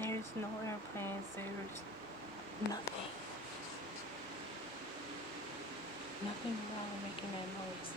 There's no airplanes. There's nothing. Nothing wrong with making that noise.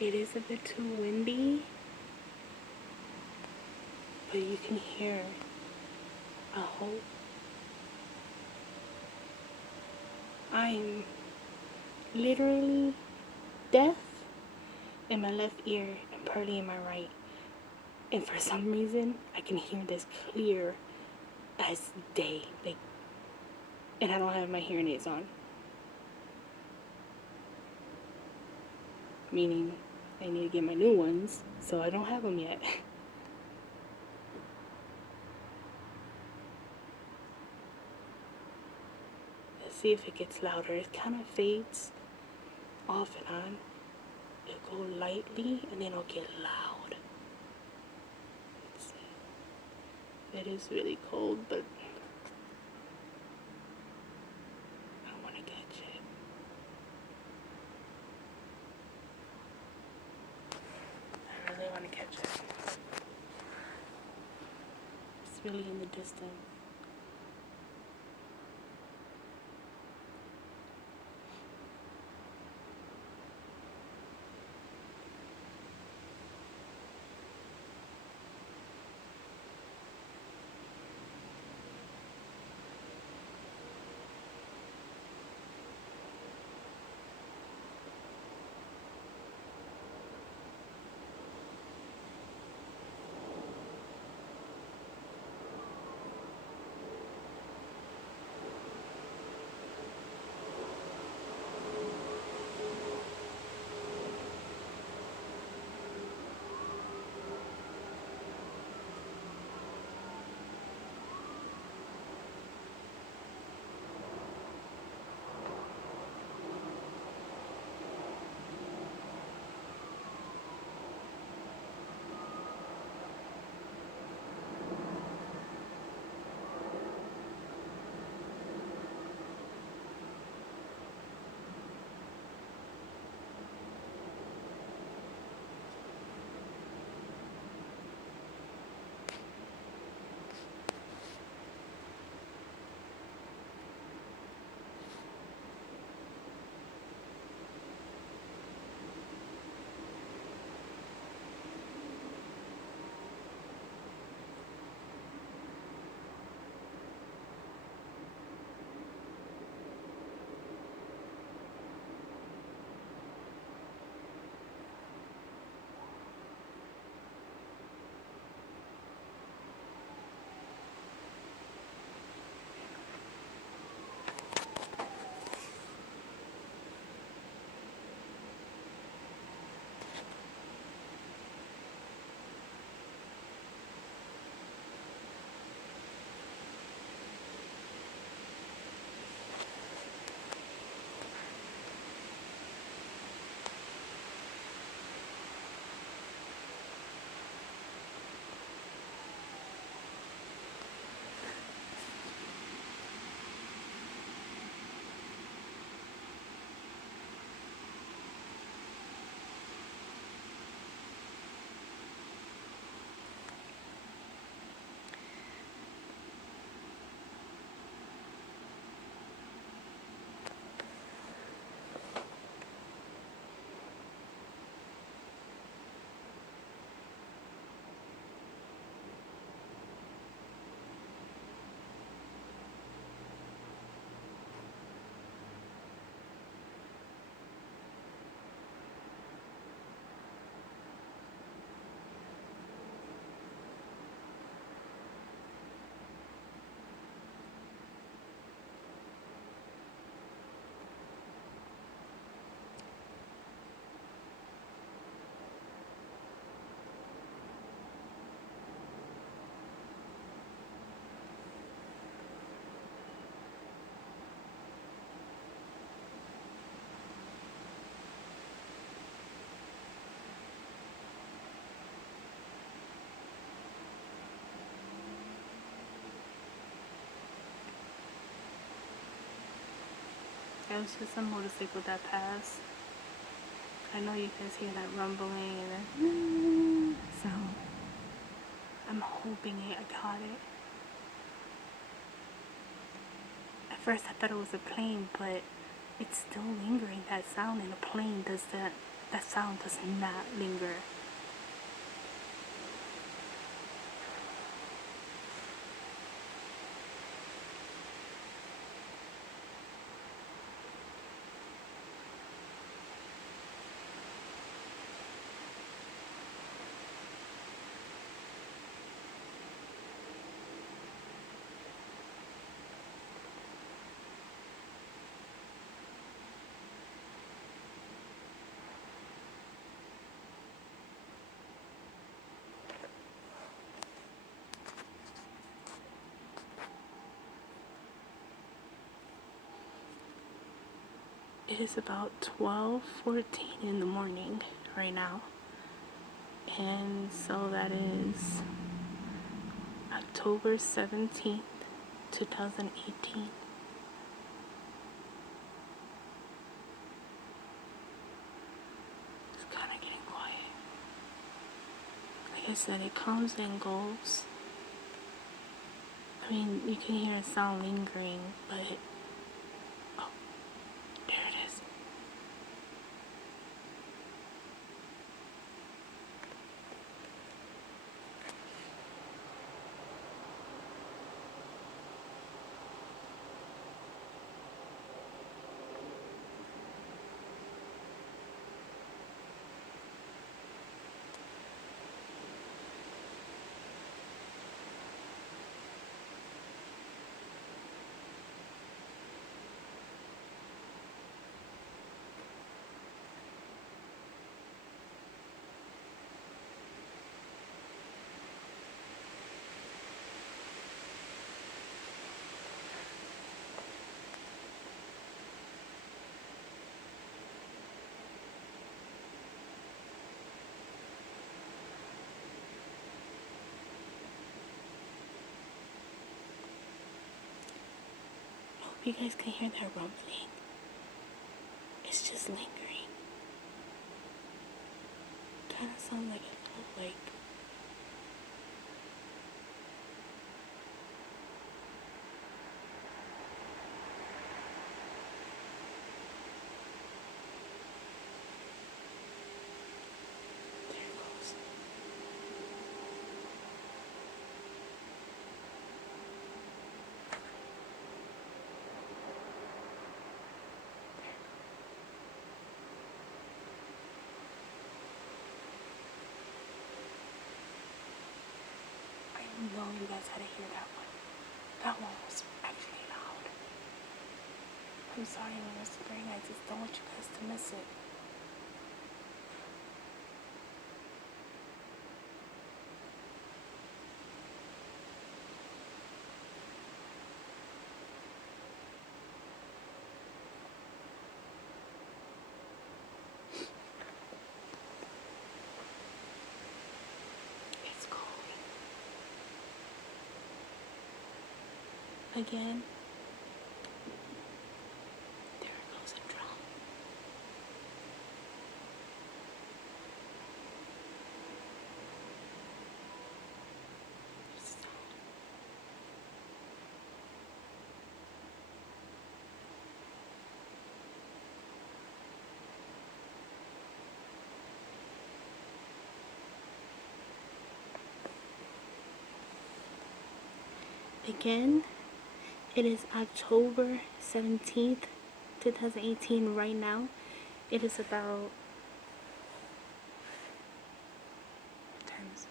It is a bit too windy, but you can hear a whole. I'm literally deaf in my left ear and partly in my right. And for some reason, I can hear this clear as day. Like, and I don't have my hearing aids on. Meaning, I need to get my new ones, so I don't have them yet. Let's see if it gets louder. It kind of fades off and on. It'll go lightly and then it'll get loud. Let's see. It is really cold, but I want to catch it. I really want to catch it. It's really in the distance. It was just a motorcycle that passed. I know you guys hear that rumbling and then sound. I'm hoping I got it. At first I thought it was a plane, but it's still lingering, that sound. In a plane does that sound does not linger. It is about 12:14 in the morning right now, and so that is October 17th, 2018. It's kind of getting quiet. Like I said, it comes and goes. I mean, you can hear a sound lingering, but oh, there it is. Hope you guys can hear that rumbling. It's just lingering. Kind of sounds like a little like there it goes. I know you guys had to hear that one. That one was actually loud. I'm sorry I'm whispering. I just don't want you guys to miss it. It's calling. Again. There goes a drum. Again, it is October 17th, 2018 right now. It is about, what time is it?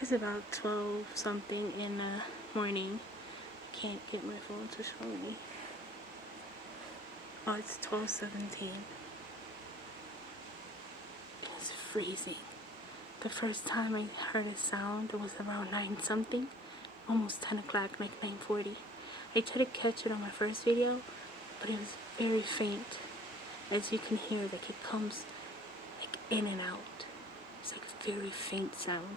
It's about 12 something in the morning. Can't get my phone to show me. Oh, it's 12:17. It's freezing. The first time I heard a sound, it was around 9 something, almost 10 o'clock, like 9:40. I tried to catch it on my first video, but it was very faint. As you can hear, like it comes like in and out. It's like a very faint sound.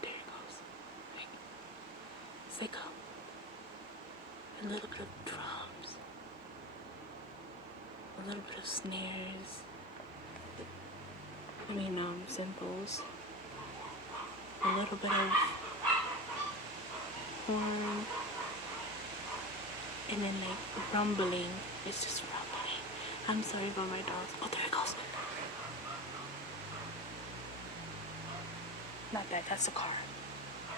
There it goes. Like, a little bit of drums, a little bit of snares, cymbals, a little bit of horn, and then like rumbling. It's just rumbling. I'm sorry about my dogs. Oh, there it goes. Not that, that's a car.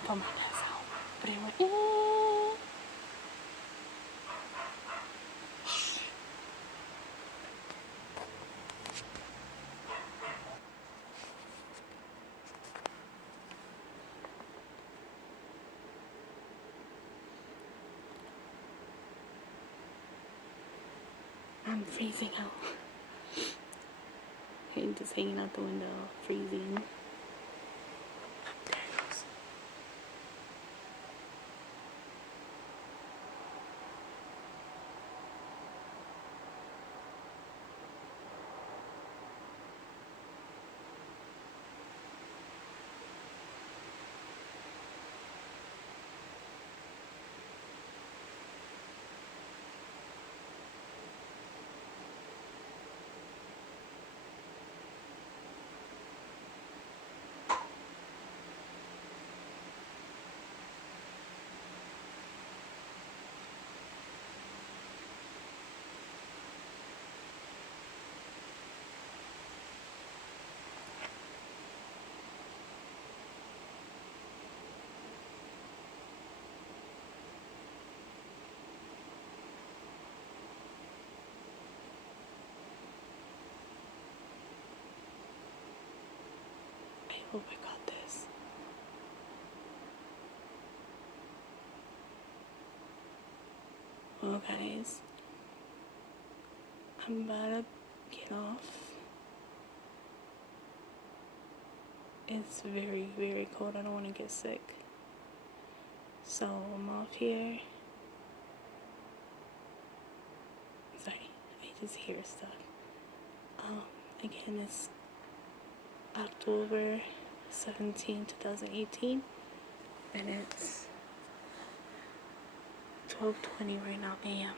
Don't mind that sound. But it went, I'm freezing out. And just hanging out the window, freezing. There it goes. I hope I got this. Well, guys, I'm about to get off. It's very, very cold. I don't want to get sick. So I'm off here. Sorry, I just hear stuff. Again, it's October 17, 2018, and it's 12:20 right now a.m.